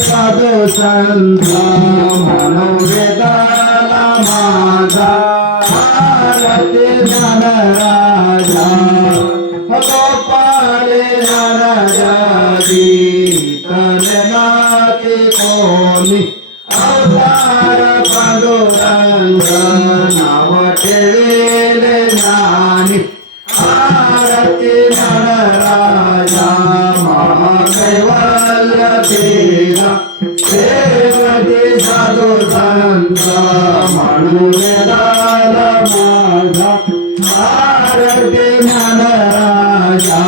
साधू संत मनोवेदाला माझा भारती ज्ञानराजा गोपाळे ज्ञानराजी तलनाती कोणी अवतार पांडुरंग नाव ठेविले ज्ञानी भारती ज्ञानराजा महाकैवल्य केला सेवती साधू संत मनोवेदाला माझा भारती ज्ञानराजा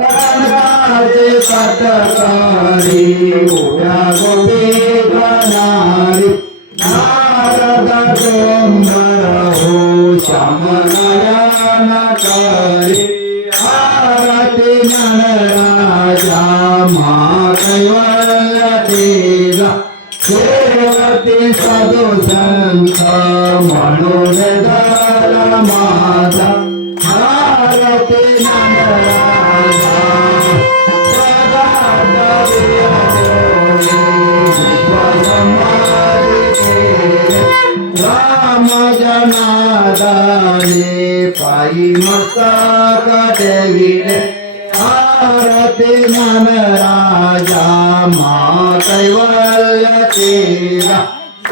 रंगाचे कटकरी उड्या गोपी गणारी नारद डोंगर हो श्यामनयन करी भारती ज्ञानराजा महाकैवल्य केला सेवती साधू संत मनोवेदाला माझा भारती ज्ञानराजा राम जनादाने पायी मस्तक ठेविले भारती ज्ञानराजा महाकैवल्य केला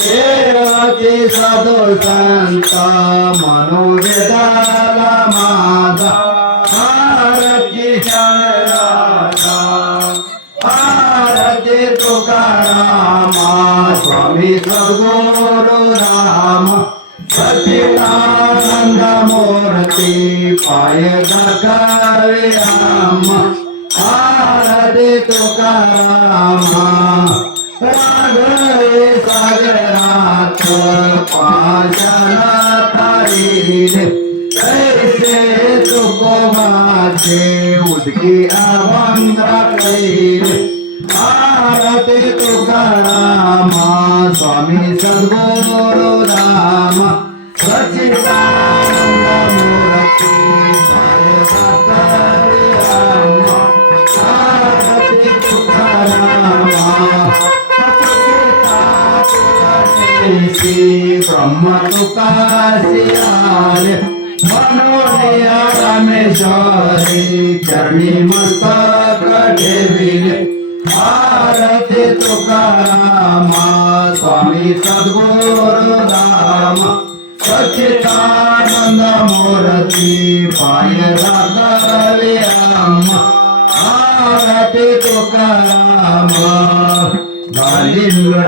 सेवती साधू संत मनोवेदाला माझा भारती ज्ञानराजा भारती तुकाराम स्वामी सद्गुरु राम सच्चिदानंद मूर्ती पाय दाखवे राम भारती तुकाराम राघवे सागरात पाषाणात तारिले कैसे तुकोबाचे उदकी अभंग कैले भारती तुकाराम स्वामी सद्गुरु राम सच्चिदानंद मूर्ती पाय दाखवे राम भारती तुकाराम ब्रह्म तुकासी आले मनोहया रामेश्वरी चरणी मस्तक ठेविले भारती तुकाराम स्वामी सद्गुरु राम सच्चिदानंद मूर्ती पाय दाखवे राम भारती तुकाराम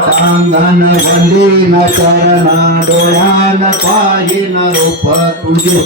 टांगण वंदीन चरणा डोळ्यान पाहिन रूप तुझे